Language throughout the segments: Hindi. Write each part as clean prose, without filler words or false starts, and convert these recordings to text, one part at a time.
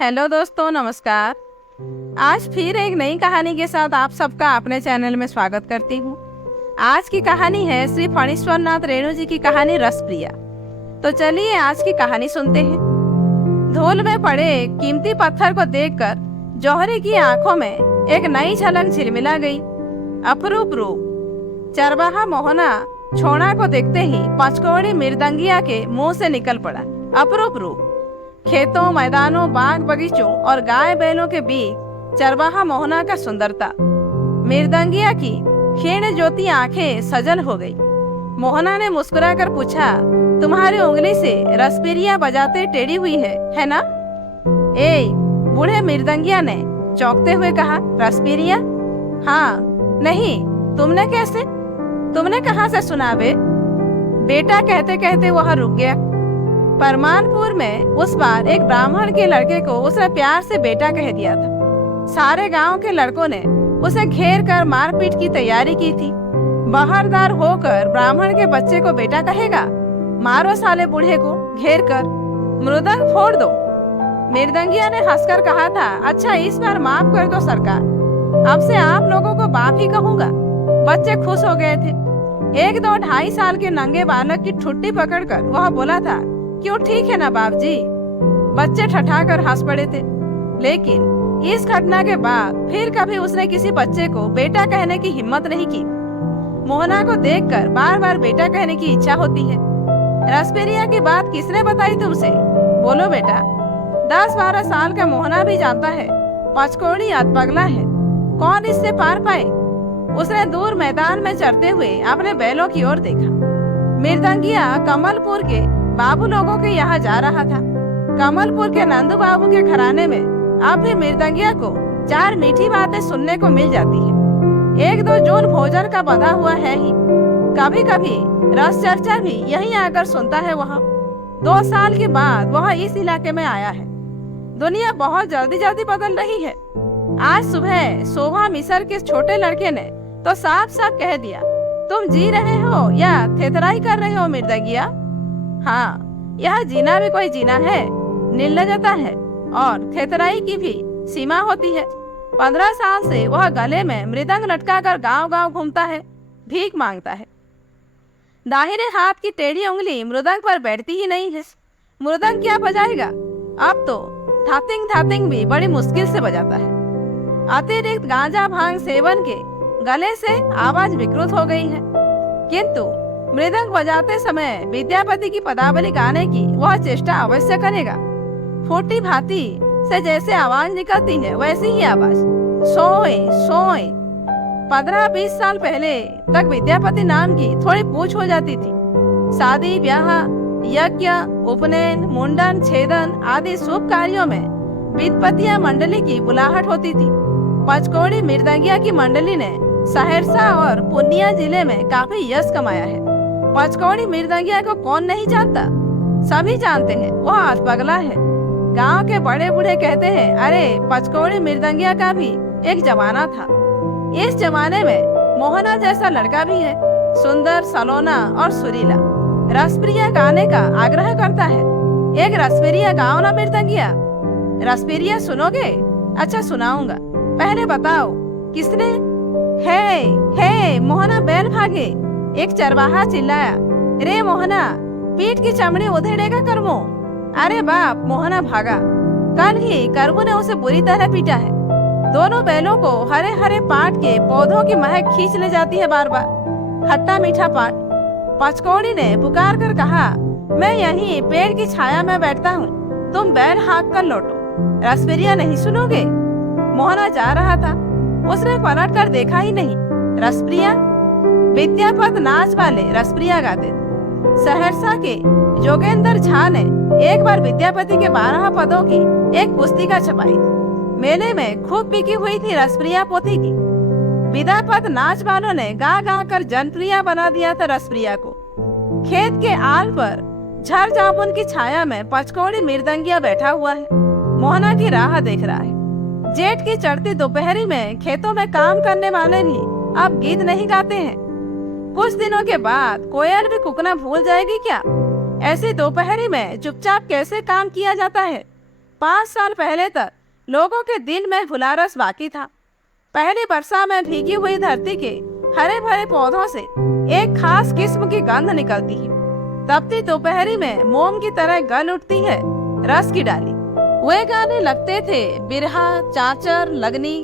हेलो दोस्तों, नमस्कार। आज फिर एक नई कहानी के साथ आप सबका अपने चैनल में स्वागत करती हूँ। आज की कहानी है श्री फणीश्वर नाथ रेणु जी की कहानी रसप्रिया। तो चलिए आज की कहानी सुनते हैं। धूल में पड़े कीमती पत्थर को देखकर जौहरी की आंखों में एक नई झलक झिलमिला गई। अपरूप रूप। चरवाहा मोहना छोड़ा को देखते ही पचकौड़ी मृदंगिया के मुंह से निकल पड़ा। अपरूप रूप। खेतों, मैदानों, बाग बगीचों और गाय बैलों के बीच चरवाहा मोहना का सुंदरता। मृदंगिया की क्षीण ज्योति आंखें सजल हो गई। मोहना ने मुस्कुराकर पूछा, तुम्हारी उंगली से रसपिरिया बजाते टेढ़ी हुई है ना? ए, बूढ़े मृदंगिया ने चौंकते हुए कहा, रसपिरिया? हाँ। नहीं, तुमने कैसे? तुमने कहाँ से सुना बे? बेटा कहते कहते वह रुक गया। परमानपुर में उस बार एक ब्राह्मण के लड़के को उसने प्यार से बेटा कह दिया था। सारे गांव के लड़कों ने उसे घेर कर मारपीट की तैयारी की थी। बहरदार होकर ब्राह्मण के बच्चे को बेटा कहेगा? मारो साले बूढ़े को घेर कर, मृदंग फोड़ दो। मृदंगिया ने हंसकर कहा था, अच्छा इस बार माफ कर दो सरकार, अब से आप लोगों को बाप ही कहूंगा। बच्चे खुश हो गए थे। 1-2 साल के नंगे बालक की ठुड्डी पकड़कर वह बोला था, क्यों ठीक है ना बाप जी? बच्चे ठठाकर हंस पड़े थे। लेकिन इस घटना के बाद फिर कभी उसने किसी बच्चे को बेटा कहने की हिम्मत नहीं की। मोहना को देखकर बार बार बेटा कहने की इच्छा होती है। रसपेरिया की बात किसने बताई तुमसे? बोलो बेटा। 10-12 साल का मोहना भी जानता है पचकौड़ी अधपगला है, कौन इससे पार पाए? उसने दूर मैदान में चरते हुए अपने बैलों की ओर देखा। मृदंगिया कमलपुर के बाबू लोगों के यहाँ जा रहा था। कमलपुर के नंदू बाबू के घराने में अब भी मृदंगिया को 4 मीठी बातें सुनने को मिल जाती है। 1-2 जून भोजन का बंधा हुआ है ही। कभी कभी रस चर्चा भी यहीं आकर सुनता है वह। 2 साल के बाद वह इस इलाके में आया है। दुनिया बहुत जल्दी जल्दी बदल रही है। आज सुबह शोभा मिसर के छोटे लड़के ने तो साफ साफ कह दिया, तुम जी रहे हो या थेथराई कर रहे हो मृदंगिया? हाँ, यह जीना भी कोई जीना है, निर्लजता है और थेथराई की भी सीमा होती है। 15 साल से वह गले में मृदंग लटकाकर गांव-गांव घूमता है, भीख मांगता है। दाहिने हाथ की टेढ़ी उंगली मृदंग पर बैठती ही नहीं है। मृदंग क्या बजाएगा? अब तो धातिंग धातिंग भी बड़ी मुश्किल से बजाता है। अतिरिक्त गांजा भांग सेवन के गले से आवाज विकृत हो गई है। किंतु मृदंग बजाते समय विद्यापति की पदावली गाने की वह चेष्टा अवश्य करेगा। फूटी भांति से जैसे आवाज निकलती है वैसी ही आवाज, सोए सोए। 15-20 साल पहले तक विद्यापति नाम की थोड़ी पूछ हो जाती थी। शादी ब्याह, यज्ञ, उपनयन, मुंडन, छेदन आदि शुभ कार्यों में विद्पतिया मंडली की बुलाहट होती थी। पचकौड़ी मृदंगिया की मंडली ने सहरसा और पूर्णिया जिले में काफी यश कमाया है। पचकौड़ी मृदंगिया को कौन नहीं जानता? सभी जानते हैं, वह अधपगला है। गांव के बड़े बूढ़े कहते हैं, अरे पचकौड़ी मृदंगिया का भी एक जमाना था। इस जमाने में मोहना जैसा लड़का भी है, सुंदर, सलोना और सुरीला। रसप्रिया गाने का आग्रह करता है। एक रसप्रिया गाओ ना मृदंगिया। रसप्रिया सुनोगे? अच्छा सुनाऊंगा, पहले बताओ किसने? हे मोहना बैल भागे, एक चरवाहा चिल्लाया। रे मोहना, पीठ की चमड़ी उधेड़ेगा करमो। अरे बाप, मोहना भागा। कल ही करमो ने उसे बुरी तरह पीटा है। दोनों बैलों को हरे हरे पाट के पौधों की महक खींच ले जाती है बार बार। खट्टा मीठा पाट। पचकौड़ी ने पुकार कर कहा, मैं यहीं पेड़ की छाया में बैठता हूँ, तुम बैल हाँक कर लौटो। रसपेरिया नहीं सुनोगे? मोहना जा रहा था, उसने पलट कर देखा ही नहीं। रसप्रिया? विद्यापत नाच वाले रसप्रिया गाते थे। सहरसा के जोगेंद्र झा ने एक बार विद्यापति के 12 पदों की एक पुस्तिका छपाई। मेले में खूब बिकी हुई थी रसप्रिया पोथी की। विद्यापत नाच वालों ने गा गा कर जनप्रिया बना दिया था रसप्रिया को। खेत के आल पर झर जामुन की छाया में पचकौड़ी मृदंगिया बैठा हुआ है, मोहना की राह देख रहा है। जेठ की चढ़ती दोपहरी में खेतों में काम करने वाले भी अब गीत नहीं गाते हैं। कुछ दिनों के बाद कोयल भी कुकना भूल जाएगी क्या? ऐसी दोपहरी में चुपचाप कैसे काम किया जाता है? 5 साल पहले तक लोगों के दिल में हुलारस बाकी था। पहली वर्षा में भीगी हुई धरती के हरे भरे पौधों से एक खास किस्म की गंध निकलती है। तपती दोपहरी में मोम की तरह गल उठती है रस की डाली। वे गाने लगते थे बिरहा, चाचर, लगनी।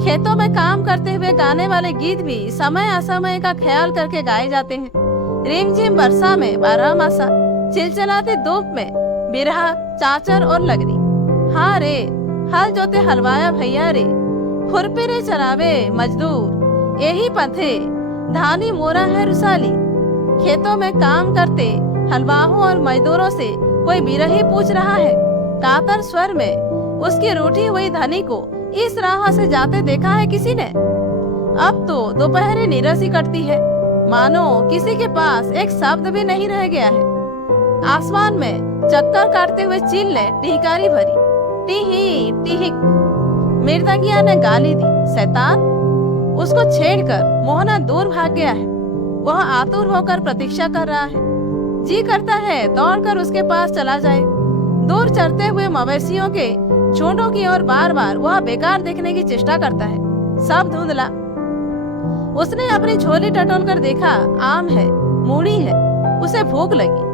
खेतों में काम करते हुए गाने वाले गीत भी समय असमय का ख्याल करके गाए जाते हैं। रिमझिम वर्षा में बारहमासा, चिलचिलाती धूप में बिरहा, चाचर और लगनी। हाँ रे, हल जोते हलवाया भैया रे, खुरपी रे चरावे मजदूर, यही पथे धानी मोरा है रुसाली। खेतों में काम करते हलवाहों और मजदूरों से कोई बिरही पूछ रहा है। कातर स्वर में उसकी रूठी हुई धनी को इस राह से जाते देखा है किसी ने? अब तो दोपहरी नीरस ही कटती है, मानो किसी के पास एक शब्द भी नहीं रह गया है। आसमान में चक्कर काटते हुए चील ने टिहकारी भरी, टिही टिहिक। मृदंगिया ने गाली दी, शैतान। उसको छेड़कर मोहना दूर भाग गया है। वह आतुर होकर प्रतीक्षा कर रहा है। जी करता है दौड़कर उसके पास चला जाए। दूर चरते हुए मवेशियों के झुंडों की ओर बार बार वह बेकार देखने की चेष्टा करता है। सब धुंधला। उसने अपनी झोली टटोल कर देखा, आम है, मूढ़ी है। उसे भूख लगी।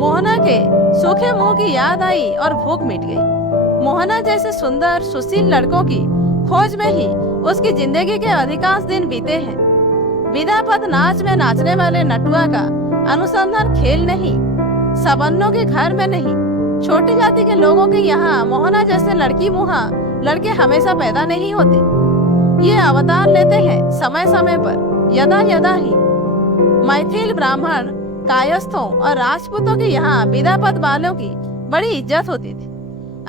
मोहना के सूखे मुंह की याद आई और भूख मिट गई। मोहना जैसे सुंदर सुशील लड़कों की खोज में ही उसकी जिंदगी के अधिकांश दिन बीते हैं। विदापत नाच में नाचने वाले नटुआ का अनुसंधान खेल नहीं, सबन्नों के घर में नहीं। छोटी जाति के लोगों के यहाँ मोहना जैसे लड़की मुहा लड़के हमेशा पैदा नहीं होते। ये अवतार लेते हैं समय समय पर, यदा यदा ही। मैथिल ब्राह्मण, कायस्थों और राजपूतों के यहाँ विदापत बालों की बड़ी इज्जत होती थी।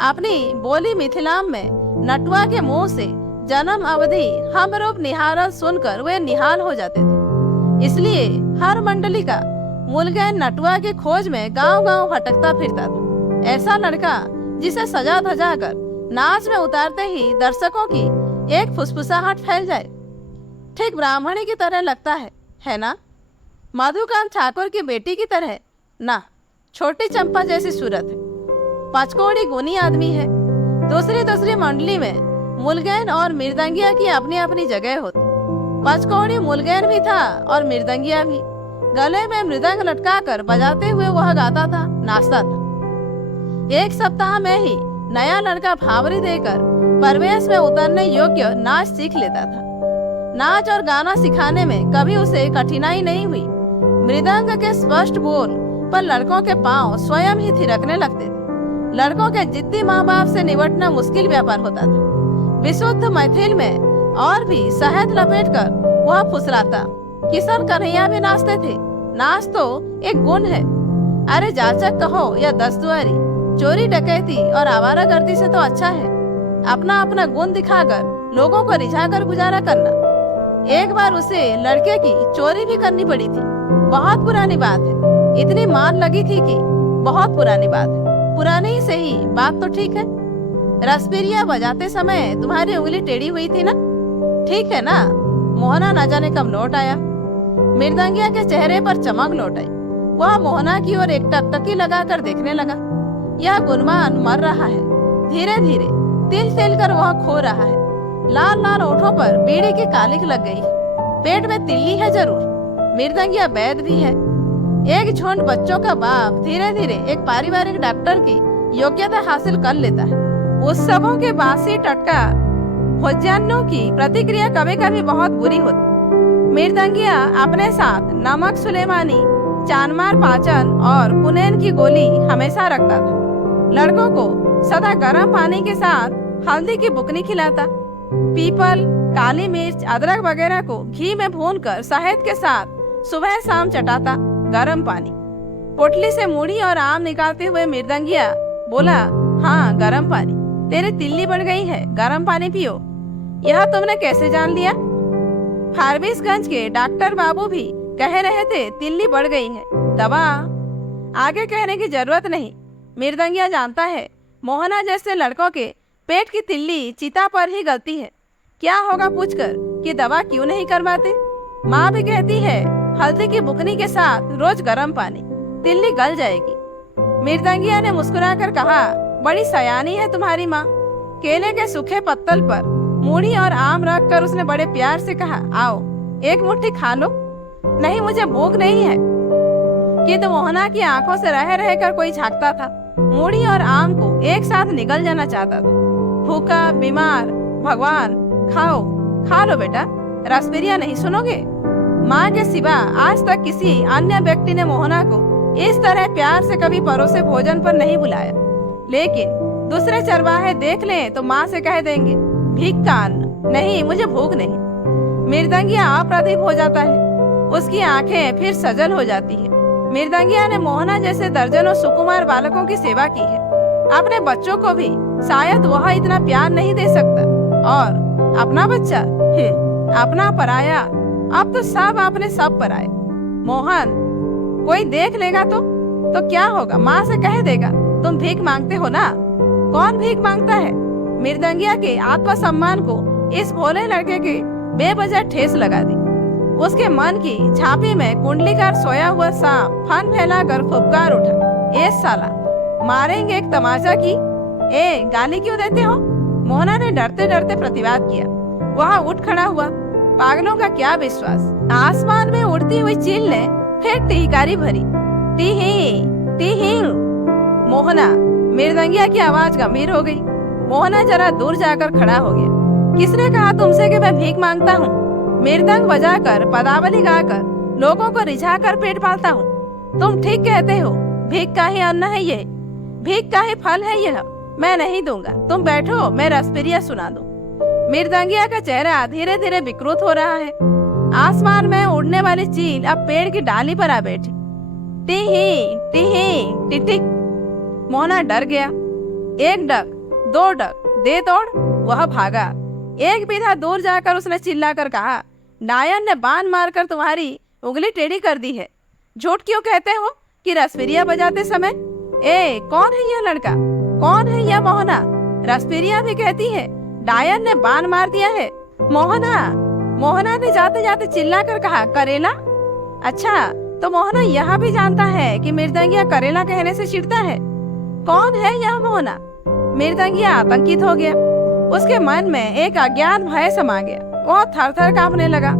अपनी बोली मिथिलाम में नटुआ के मुंह से जन्म अवधि हम रूप निहारल सुनकर वे निहाल हो जाते थे। इसलिए हर मंडली का मूलगैन नटुआ के खोज में गांव गांव भटकता फिरता था। ऐसा लड़का जिसे सजा धजा कर नाच में उतारते ही दर्शकों की एक फुसफुसाहट फैल जाए। ठीक ब्राह्मणी की तरह लगता है ना? मधुकांत ठाकुर की बेटी की तरह ना, छोटी चंपा जैसी सूरत है। पचकोड़ी गुनी आदमी है। दूसरी मंडली में मुलगैन और मृदंगिया की अपनी अपनी जगह होती। पचकोड़ी मुलगैन भी था और मृदंगिया भी। गले में मृदंग लटकाकर बजाते हुए वह गाता था, नाचता था। एक सप्ताह में ही नया लड़का भावरी देकर परवेश में उतरने योग्य नाच सीख लेता था। नाच और गाना सिखाने में कभी उसे कठिनाई नहीं हुई। मृदंग के स्पष्ट बोल पर लड़कों के पांव स्वयं ही थिरकने लगते थे। लड़कों के जिद्दी माँ बाप से निपटना मुश्किल व्यापार होता था। विशुद्ध मैथिल में और भी शहद लपेटकर वह फुसलाता। किशन कन्हैया भी नाचते थे। नाच तो एक गुण है। अरे जाचक कहो या 10 दुआरी, चोरी डकैती और आवारागर्दी से तो अच्छा है अपना अपना गुण दिखाकर लोगों को रिझाकर गुजारा करना। एक बार उसे लड़के की चोरी भी करनी पड़ी थी। बहुत पुरानी बात है। इतनी मार लगी थी कि बहुत पुरानी बात है। पुरानी ही सही, बात तो ठीक है। रसपिरिया बजाते समय तुम्हारी उंगली टेढ़ी हुई थी ना? ठीक है ना? मोहना न जाने कब लौट आया। मृदंगिया के चेहरे पर चमक लौट आई। वह मोहना की ओर एक टकटकी लगाकर देखने लगा। यह गुणवान मर रहा है। धीरे धीरे तिल तिल कर वह खो रहा है। लाल लाल ओठों पर बीड़ी की कालिक लग गई। पेट में तिल्ली है जरूर। मृदंगिया वैद भी है। एक झुंड बच्चों का बाप धीरे धीरे एक पारिवारिक डॉक्टर की योग्यता हासिल कर लेता है। उत्सवों के बासी टटका भोजनों की प्रतिक्रिया कभी कभी बहुत बुरी होती। मृदंगिया अपने साथ नमक सुलेमानी, चानमार पाचन और पुनैन की गोली हमेशा रखता था। लड़कों को सदा गर्म पानी के साथ हल्दी की बुकनी खिलाता। पीपल, काली मिर्च, अदरक वगैरह को घी में भूनकर शहद के साथ सुबह शाम चटाता। गर्म पानी। पोटली से मूढ़ी और आम निकालते हुए मृदंगिया बोला, हाँ गर्म पानी। तेरी तिल्ली बढ़ गई है, गर्म पानी पियो। यह तुमने कैसे जान लिया? फारबिसगंज के डॉक्टर बाबू भी कह रहे थे तिल्ली बढ़ गई है। दवा आगे कहने की जरूरत नहीं। मृदंगिया जानता है मोहना जैसे लड़कों के पेट की तिल्ली चिता पर ही गलती है। क्या होगा पूछकर कि दवा क्यों नहीं करवाते। माँ भी कहती है हल्दी की बुकनी के साथ रोज गर्म पानी, तिल्ली गल जाएगी। मृदंगिया ने मुस्कुराकर कहा, बड़ी सयानी है तुम्हारी माँ। केले के सूखे पत्तल पर मूढ़ी और आम रख कर उसने बड़े प्यार से कहा, आओ एक मुट्ठी खा लो। नहीं, मुझे भूख नहीं है। किंतु मोहना की आंखों से रह रह कर कोई झांकता था। मूढ़ी और आम को एक साथ निगल जाना चाहता था। भूखा, बीमार, भगवान, खाओ, खा लो बेटा, रसपेरिया नहीं सुनोगे? माँ के सिवा आज तक किसी अन्य व्यक्ति ने मोहना को इस तरह प्यार से कभी परोसे भोजन पर नहीं बुलाया। लेकिन दूसरे चरवाहे देख लें तो माँ से कह देंगे, भीख का अन्न नहीं, मुझे भूख नहीं। मृदंगिया अप्रतिभ हो जाता है, उसकी आंखें फिर सजल हो जाती है। मृदंगिया ने मोहना जैसे दर्जनों सुकुमार बालकों की सेवा की है। अपने बच्चों को भी शायद वह इतना प्यार नहीं दे सकता, और अपना बच्चा अपना पराया। अब तो सब आपने सब पराए। मोहन, कोई देख लेगा तो क्या होगा? माँ से कह देगा, तुम भीख मांगते हो ना। कौन भीख मांगता है? मृदंगिया के आत्मसम्मान को इस भोले लड़के के बेवजह ठेस लगा दी। उसके मन की झांपी में कुंडलीकार सोया हुआ सांप फन फैलाकर फुफकार उठा, ए साला, मारेंगे एक तमाचा की। ए, गाली क्यों देते हो? मोहना ने डरते डरते प्रतिवाद किया। वह उठ खड़ा हुआ। पागलों का क्या विश्वास। आसमान में उड़ती हुई चील ने फिर टीकारी भरी, टीही टीही। मोहना, मृदंगिया की आवाज गंभीर हो गई। मोहना जरा दूर जाकर खड़ा हो गया। किसने कहा तुमसे कि मैं भीख मांगता हूँ? मृदंग बजाकर, पदावली गाकर लोगों को रिझाकर पेट पालता हूँ। तुम ठीक कहते हो, भीख का ही अन्न है ये, भीख का ही फल है यह। मैं नहीं दूंगा। तुम बैठो, मैं रसपेरिया सुना दूं। मृदंगिया का चेहरा धीरे धीरे विकृत हो रहा है। आसमान में उड़ने वाली चील अब पेड़ की डाली पर आ बैठी। टीही टीही टिटिक। मोहना डर गया। एक डग, दो डग दे तोड़, वह भागा। एक बीघा दूर जाकर उसने चिल्लाकर कहा, डायन ने बाण मारकर तुम्हारी उंगली टेढ़ी कर दी है। झूठ क्यों कहते हो कि रसपेरिया बजाते समय? ए, कौन है यह लड़का? कौन है यह मोहना? रसपेरिया भी कहती है डायन ने बाण मार दिया है। मोहना ने जाते जाते चिल्लाकर कहा, करेला? अच्छा, तो मोहना यह भी जानता है कि मृदंगिया करेला कहने से चिढ़ता है। कौन है यह मोहना? मृदंगिया आतंकित हो गया। उसके मन में एक अज्ञात भय समा गया। वह थर-थर कांपने लगा।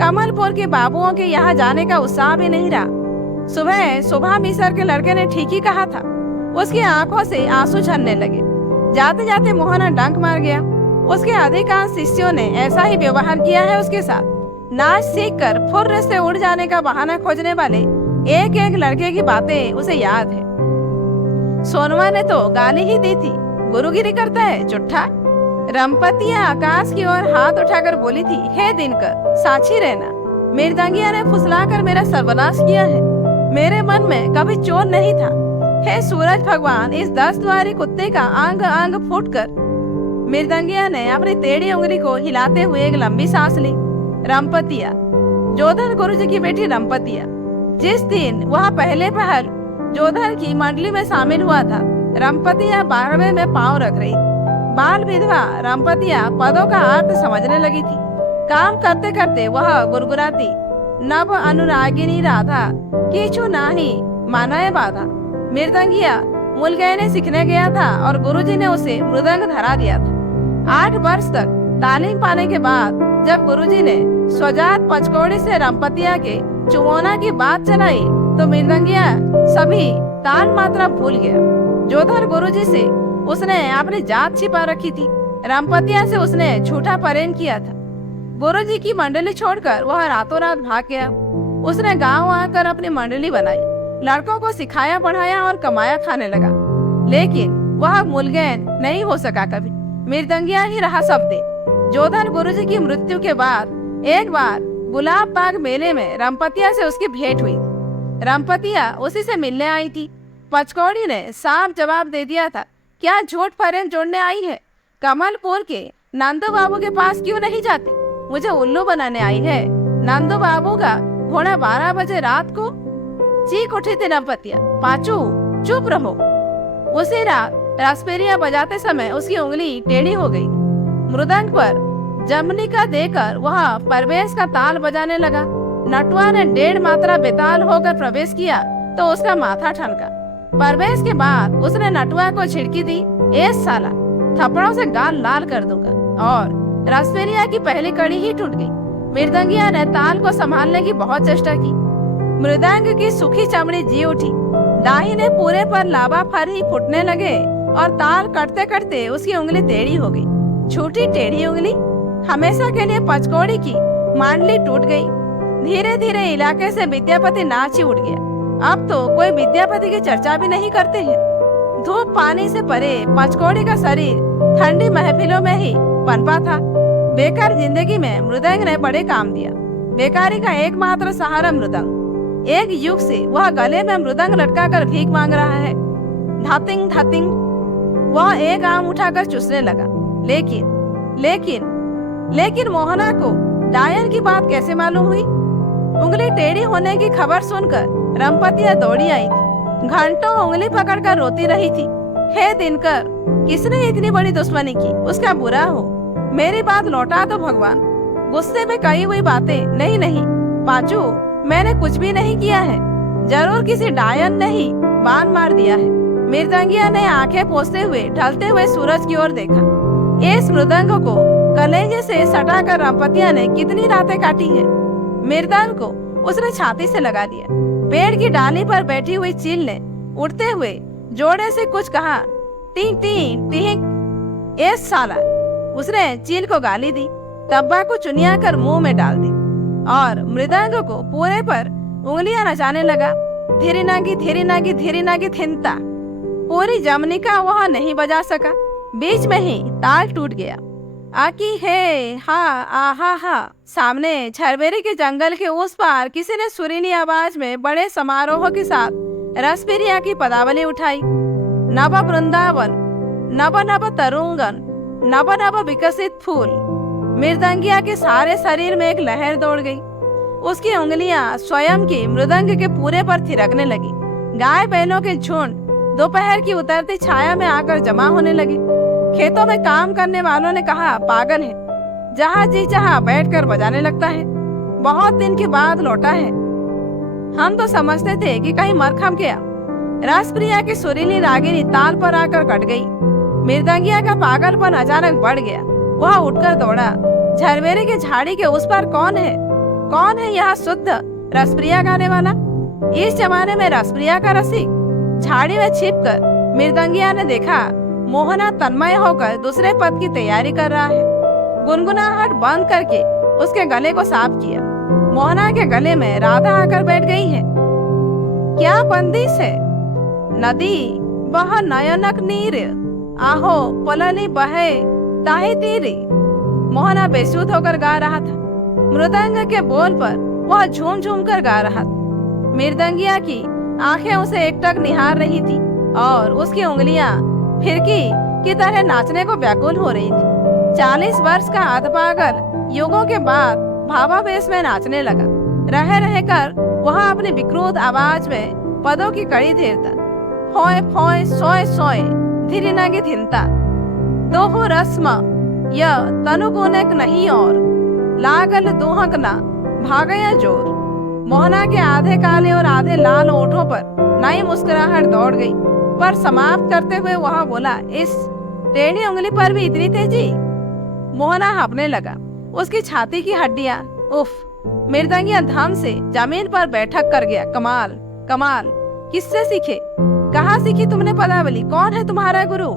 कमलपुर के बाबुओं के यहाँ जाने का उत्साह भी नहीं रहा। सुबह मिसर के लड़के ने ठीक ही कहा था। उसकी आंखों से आंसू झरने लगे। जाते जाते मोहना डंक मार गया। उसके अधिकांश शिष्यों ने ऐसा ही व्यवहार किया है उसके साथ। नाच सीख कर फुर्र से उड़ जाने का बहाना खोजने वाले एक एक लड़के की बातें उसे याद है। सोनवा ने तो गाली ही दी थी, गुरुगिरी करता है चुट्ठा। रंपतिया आकाश की ओर हाथ उठाकर बोली थी, हे दिनकर, साक्षी रहना, मृदंगिया ने फुसलाकर मेरा सर्वनाश किया है। मेरे मन में कभी चोर नहीं था। हे सूरज भगवान, इस 10 द्वारी कुत्ते का अंग अंग फूट कर। मृदंगिया ने अपनी टेढ़ी उंगली को हिलाते हुए एक लंबी सांस ली। रंपतिया, जोधन गुरुजी की बेटी रंपतिया। जिस दिन वह पहले पहल जोधन की मंडली में शामिल हुआ था, रंपतिया 12वें में पांव रख रही थी। बाल विधवा रंपतिया पदों का अर्थ समझने लगी थी। काम करते करते वह गुरगुराती, नव अनुरागिनी राधा किछु नाही मानय बाधा। मृदंगिया मुलगैने सीखने गया था और गुरुजी ने उसे मृदंग धरा दिया था। 8 वर्ष तक तालीम पाने के बाद जब गुरुजी ने स्वजात पचकौड़ी से रंपतिया के चुमोना की बात चलाई तो मृदंगिया सभी ताल मात्रा भूल गया। जोधन गुरुजी से उसने अपनी जात छिपा रखी थी। रंपतिया से उसने झूठा प्रेम किया था। गुरुजी की मंडली छोड़कर वह रातों रात भाग गया। उसने गांव आकर अपनी मंडली बनाई, लड़कों को सिखाया पढ़ाया और कमाया खाने लगा। लेकिन वह मुलगैन नहीं हो सका कभी। मृदंगिया ही रहा सब दिन। जोधन गुरुजी की मृत्यु के बाद एक बार गुलाब बाग मेले में रंपतिया से उसकी भेंट हुई। रंपतिया उसी से मिलने आई थी। पचकौड़ी ने साफ जवाब दे दिया था, क्या झूठ प्रेम जोड़ने आई है? कमलपुर के नंदू बाबू के पास क्यों नहीं जाते? मुझे उल्लू बनाने आई है। नंदू बाबू का घोड़ा 12 बजे रात को चीख उठी थी रंपतिया, पाचू चुप रहो। उसी रात रसपेरिया बजाते समय उसकी उंगली टेढ़ी हो गई। मृदंग पर जमनिका देकर वह प्रवेश का ताल बजाने लगा। नटुआ ने 1.5 मात्रा बेताल होकर प्रवेश किया तो उसका माथा ठनका। प्रवेश के बाद उसने नटुआ को छिड़की दी, ए साला, थप्पड़ों से गाल लाल कर दूंगा। और रसपेरिया की पहली कड़ी ही टूट गई। मृदंगिया ने ताल को संभालने की बहुत चेष्टा की। मृदंग की सूखी चमड़ी जी उठी। दाहिने पूरे पर लावा फर ही फूटने लगे और ताल कटते कटते उसकी उंगली टेढ़ी हो गई। छोटी टेढ़ी उंगली हमेशा के लिए पचकोड़ी की मांडली टूट गई। धीरे धीरे इलाके से विद्यापति नाच ही उठ गया। अब तो कोई विद्यापति की चर्चा भी नहीं करते हैं। धूप पानी से परे पचकोड़ी का शरीर ठंडी महफिलों में ही पनपा था। बेकार जिंदगी में मृदंग ने बड़े काम दिया। बेकारी का एकमात्र सहारा मृदंग। एक युग से वह गले में मृदंग लटकाकर भीख मांग रहा है। धातिंग धातिंग वह एक आम उठाकर चूसने लगा। लेकिन मोहना को डायन की बात कैसे मालूम हुई? उंगली टेढ़ी होने की खबर सुनकर रमपतिया दौड़ी आई थी। घंटों उंगली पकड़कर रोती रही थी, हे दिनकर, किसने इतनी बड़ी दुश्मनी की? उसका बुरा हो, मेरी बात लौटा दो भगवान। गुस्से में कही हुई बातें, नहीं पाचू, मैंने कुछ भी नहीं किया है। जरूर किसी डायन ने ही बाण मार दिया है। मृदंगिया ने आंखें पोंछते हुए ढलते हुए सूरज की ओर देखा। इस मृदंग को कलेजे से सटाकर रमपतिया ने कितनी रातें काटी है। मृदंग को उसने छाती से लगा दिया। पेड़ की डाली पर बैठी हुई चील ने उड़ते हुए जोड़े से कुछ कहा। टीं टीं टीं। ए साला, उसने चील को गाली दी, तंबाकू चुनिया कर मुंह में डाल दी और मृदंग को पूरे पर उंगलियां नचाने लगा। धीरे नागी थिनता। पूरी जमनिका वह नहीं बजा सका। बीच में ही ताल टूट गया। आकी है हा आहा हा। सामने झरबेरी के जंगल के उस पार किसी ने सुरीली आवाज में बड़े समारोह के साथ रसपेरिया की पदावली उठाई। नव वृंदावन, नव नव तरुंगन, नव नव विकसित फूल। मृदंगिया के सारे शरीर में एक लहर दौड़ गई। उसकी उंगलियां स्वयं की मृदंग के पूरे पर थिरकने लगी। गाय बैलों के झुंड दोपहर की उतरती छाया में आकर जमा होने लगे। खेतों में काम करने वालों ने कहा, पागल है, जहाँ जी चाहा बैठकर बजाने लगता है। बहुत दिन के बाद लौटा है। हम तो समझते थे कि कहीं मर खम गया। रसप्रिया की सुरीली रागिनी ताल पर आकर कट गई। मृदंगिया का पागलपन अचानक बढ़ गया। वह उठकर दौड़ा। झरबेरी के झाड़ी के उस पर कौन है यह शुद्ध रसप्रिया गाने वाला? इस जमाने में रसप्रिया का रसिक? झाड़ी में छिपकर मृदंगिया ने देखा मोहना तन्मय होकर दूसरे पद की तैयारी कर रहा है। गुनगुनाहट बंद करके उसके गले को साफ किया। मोहना के गले में राधा आकर बैठ गई है। क्या बंदिश है? नदी बह नयनक नीर, आहो पलनी बहे ताही तीरी। मोहना बेसुध होकर गा रहा था। मृदंग के बोल पर वह झूम झूम कर गा रहा था। मृदंगिया की आंखें उसे एकटक निहार रही थी और उसकी उंगलियां फिरकी की तरह नाचने को व्याकुल हो रही थी। 40 वर्ष का अधपागल युगों के बाद भावावेश में नाचने लगा। रह कर वह अपनी विकृत आवाज में पदों की कड़ी धेरता। फोय फोय सोय सोय धीरे नागी धिनता। दोहो रस्म य तनु गुनेक नहीं और लागल दुहक ना भागया जोर। मोहना के आधे काले और आधे लाल ओठों पर नई मुस्कुराहट दौड़ गई, पर समाप्त करते हुए वह बोला, इस टेढ़ी उंगली पर भी इतनी तेजी? मोहना हाँफने लगा। उसकी छाती की हड्डियां, उफ। मृदंगिया धम से जमीन पर बैठक कर गया। कमाल कमाल, किससे सीखे? कहाँ सीखी तुमने पदावली? कौन है तुम्हारा गुरु?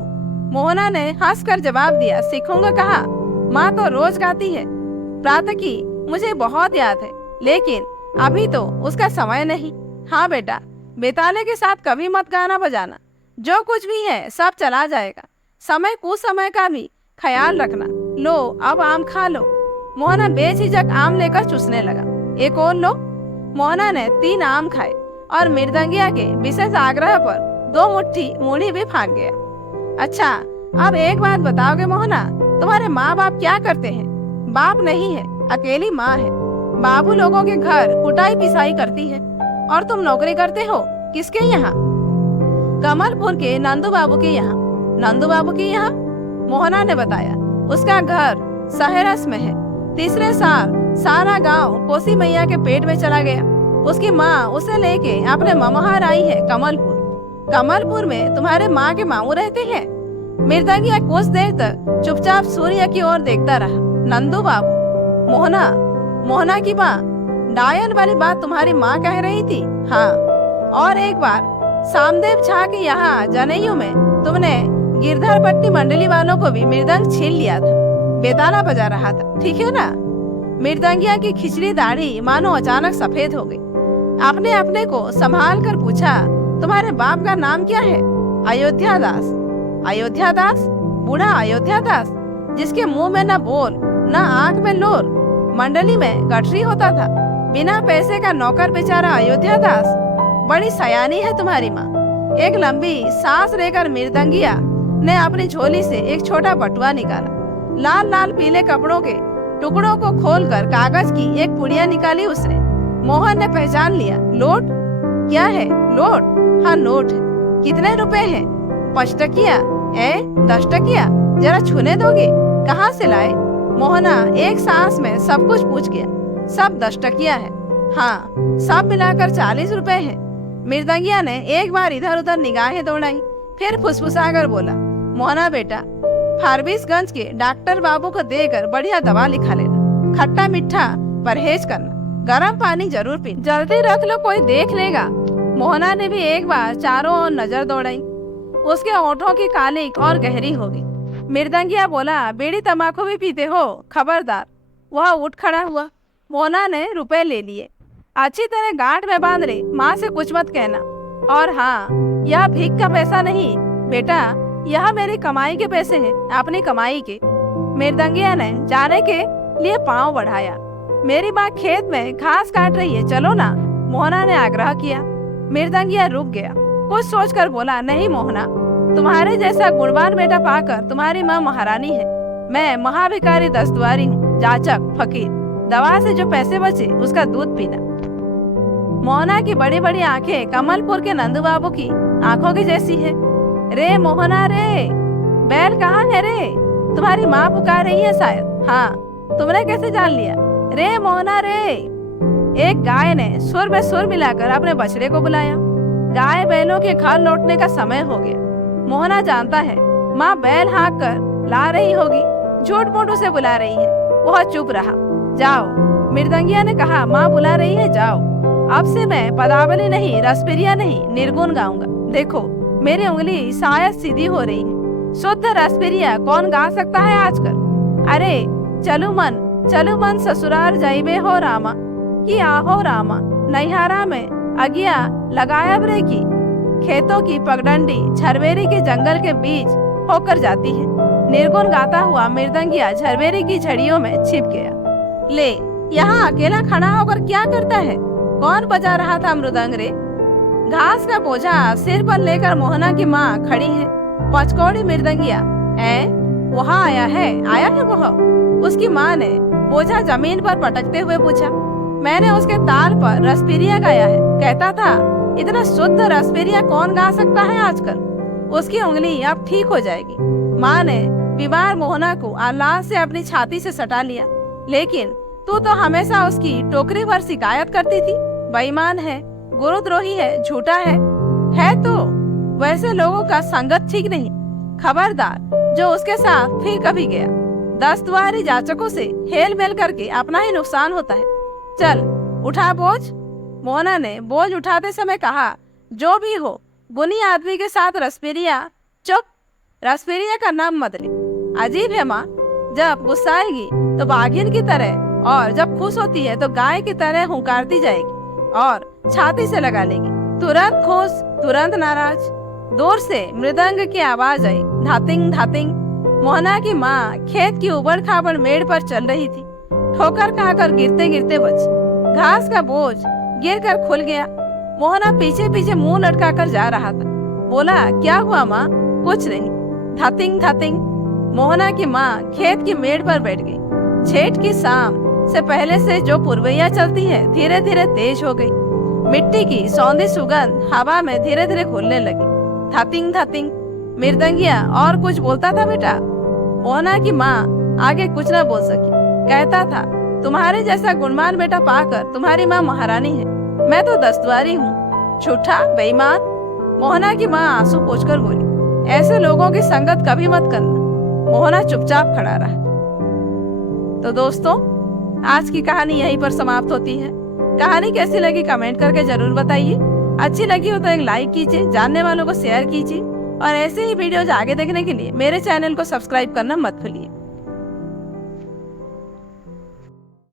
मोहना ने हंसकर जवाब दिया, सीखूंगा कहाँ, माँ तो रोज गाती है। प्रातः की मुझे बहुत याद है, लेकिन अभी तो उसका समय नहीं। हाँ बेटा, बेताले के साथ कभी मत गाना बजाना। जो कुछ भी है सब चला जाएगा। समय कुसमय का भी ख्याल रखना। लो अब आम खा लो। मोहना बेझिझक आम लेकर चूसने लगा। एक और लो। मोहना ने 3 आम खाए और मृदंगिया के विशेष आग्रह पर 2 मुट्ठी मूढ़ी भी फाँक गया। अच्छा, अब एक बात बताओगे मोहना, तुम्हारे माँ बाप क्या करते हैं? बाप नहीं है, अकेली माँ है। बाबू लोगों के घर कुटाई पिसाई करती है और तुम नौकरी करते हो किसके यहाँ? कमलपुर के नंदू बाबू के यहाँ। नंदू बाबू के यहाँ? मोहना ने बताया। उसका घर सहरस में है। तीसरे साल सारा गांव कोसी मैया के पेट में चला गया। उसकी माँ उसे लेके अपने ममहार आई है कमलपुर। कमलपुर में तुम्हारे माँ के मामू रहते हैं। मृदंगिया कुछ देर तक चुपचाप सूर्य की ओर देखता रहा। नंदू बाबू, मोहना की माँ, डायन वाली बात तुम्हारी माँ कह रही थी। हाँ, और एक बार सामदेव झा के यहाँ जनेऊ में तुमने गिरधर पट्टी मंडली वालों को भी मृदंग छीन लिया था, बेताला बजा रहा था, ठीक है ना? मृदंगिया की खिचड़ी दाढ़ी मानो अचानक सफेद हो गई। आपने अपने को संभाल कर पूछा, तुम्हारे बाप का नाम क्या है? अयोध्या दास। अयोध्या दास? बूढ़ा अयोध्या दास, जिसके मुंह में न बोल न आंख में लोर, मंडली में गठरी होता था, बिना पैसे का नौकर बेचारा अयोध्या दास। बड़ी सयानी है तुम्हारी माँ। एक लंबी सांस लेकर मृदंगिया ने अपनी झोली से एक छोटा बटुआ निकाला। लाल लाल पीले कपड़ों के टुकड़ों को खोलकर कागज की एक पुड़िया निकाली उसने। मोहन ने पहचान लिया। नोट? क्या है? नोट? हाँ, नोट है। कितने रुपए हैं? 5 टकिया? 10 टकिया? जरा छूने दोगे? कहाँ से लाए? मोहना एक सांस में सब कुछ पूछ गया। सब 10 टकिया है। हाँ, सब मिलाकर 40 रुपए है। मृदंगिया ने एक बार इधर उधर निगाहें दौड़ाई, फिर फुसफुसाकर बोला, मोहना बेटा, फारबिसगंज के डॉक्टर बाबू को देकर बढ़िया दवा लिखा लेना। खट्टा मीठा परहेज करना, गर्म पानी जरूर पीना। जल्दी रख लो, कोई देख लेगा। मोहना ने भी एक बार चारों ओर नजर दौड़ाई। उसके होठों की काली और गहरी हो गई। मृदंगिया बोला, बीड़ी तंबाकू भी पीते हो? खबरदार। वह उठ खड़ा हुआ। मोहना ने रुपए ले लिए। अच्छी तरह गांठ में बांध ले, माँ से कुछ मत कहना। और हाँ, यह भीख का पैसा नहीं बेटा, यह मेरी कमाई के पैसे हैं, अपनी कमाई के। मृदंगिया ने जाने के लिए पांव बढ़ाया। मेरी माँ खेत में घास काट रही है, चलो ना, मोहना ने आग्रह किया। मृदंगिया रुक गया, कुछ सोचकर बोला, नहीं मोहना, तुम्हारे जैसा गुणवान बेटा पाकर तुम्हारी माँ महारानी है। मैं महाभिकारी दस्तवारी हूँ, जाचक फकीर। दवा से जो पैसे बचे उसका दूध पीना। मोहना की बड़ी बड़ी आंखें कमलपुर के नंदू बाबू की आंखों की जैसी है। रे मोहना रे, बैल कहाँ है रे? तुम्हारी माँ पुकार रही है शायद। हाँ, तुमने कैसे जान लिया? रे मोहना रे। एक गाय ने सुर में सुर मिलाकर अपने बछड़े को बुलाया। गाय बैलों के घर लौटने का समय हो गया। मोहना जानता है माँ बैल हाँक कर ला रही होगी, झूठ मूठ उसे बुला रही है। वह चुप रहा। जाओ, मृदंगिया ने कहा, माँ बुला रही है, जाओ। अब से मैं पदावली नहीं, रसप्रिया नहीं, निर्गुण गाऊंगा। देखो, मेरी उंगली शायद सीधी हो रही है। शुद्ध रसप्रिया कौन गा सकता है आजकल? अरे चलू मन ससुराल जाइबे हो रामा, कि आहो रामा, नैहारा में अगिया लगाया ब्रे की। खेतों की पगडंडी झरवेरी के जंगल के बीच होकर जाती है। निर्गुण गाता हुआ मृदंगिया झरवेरी की झड़ियों में छिप गया। ले, यहाँ अकेला खड़ा होकर क्या करता है? कौन बजा रहा था मृदंग रे? घास का बोझा सिर पर लेकर मोहना की माँ खड़ी है। पचकौड़ी मृदंगिया, वहाँ आया है वह? उसकी माँ ने बोझा जमीन पर पटकते हुए पूछा। मैंने उसके ताल पर रसप्रिया गाया है। कहता था, इतना शुद्ध रसप्रिया कौन गा सकता है आजकल? उसकी उंगली अब ठीक हो जाएगी। माँ ने बीमार मोहना को आह्लाद से अपनी छाती से सटा लिया। लेकिन तू तो हमेशा उसकी टोकरी भर शिकायत करती थी। बेईमान है, गुरुद्रोही है, झूठा है तो वैसे लोगों का संगत ठीक नहीं। खबरदार जो उसके साथ फिर कभी गया। दस्तवारी जाचकों से हेल मेल करके अपना ही नुकसान होता है। चल उठा बोझ। मोहना ने बोझ उठाते समय कहा, जो भी हो, गुनी आदमी के साथ रसप्रिया। चुप, रसप्रिया का नाम मत ले। अजीब है माँ, जब गुस्साएगी तो बाघिन की तरह, और जब खुश होती है तो गाय की तरह हुंकारती जाएगी और छाती से लगा लेगी। तुरंत खुश, तुरंत नाराज। दूर से मृदंग की आवाज आई, धातिंग धातिंग। मोहना की माँ खेत की उबड़ खाबड़ मेड़ पर चल रही थी। ठोकर खाकर गिरते गिरते बची। घास का बोझ गिरकर खुल गया। मोहना पीछे पीछे मुंह लटकाकर जा रहा था। बोला, क्या हुआ माँ? कुछ नहीं। धातिंग धातिंग। मोहना की माँ खेत की मेड़ पर बैठ गई। छेठ की शाम से पहले से जो पुरवैया चलती है धीरे धीरे तेज हो गई। मिट्टी की सौंधी सुगंध हवा में धीरे धीरे घुलने लगी। धातिंग धातिंग। मृदंगिया और कुछ बोलता था बेटा। मोहना की माँ आगे कुछ न बोल सकी। कहता था, तुम्हारे जैसा गुणवान बेटा पाकर तुम्हारी माँ महारानी है। मैं तो दस्तवारी हूँ, झूठा बेईमान। मोहना की माँ आंसू पोंछकर बोली, ऐसे लोगों की संगत कभी मत करना। मोहना चुपचाप खड़ा रहा। तो दोस्तों, आज की कहानी यहीं पर समाप्त होती है। कहानी कैसी लगी कमेंट करके जरूर बताइए। अच्छी लगी हो तो एक लाइक कीजिए, जानने वालों को शेयर कीजिए और ऐसे ही वीडियोज आगे देखने के लिए मेरे चैनल को सब्सक्राइब करना मत भूलिए।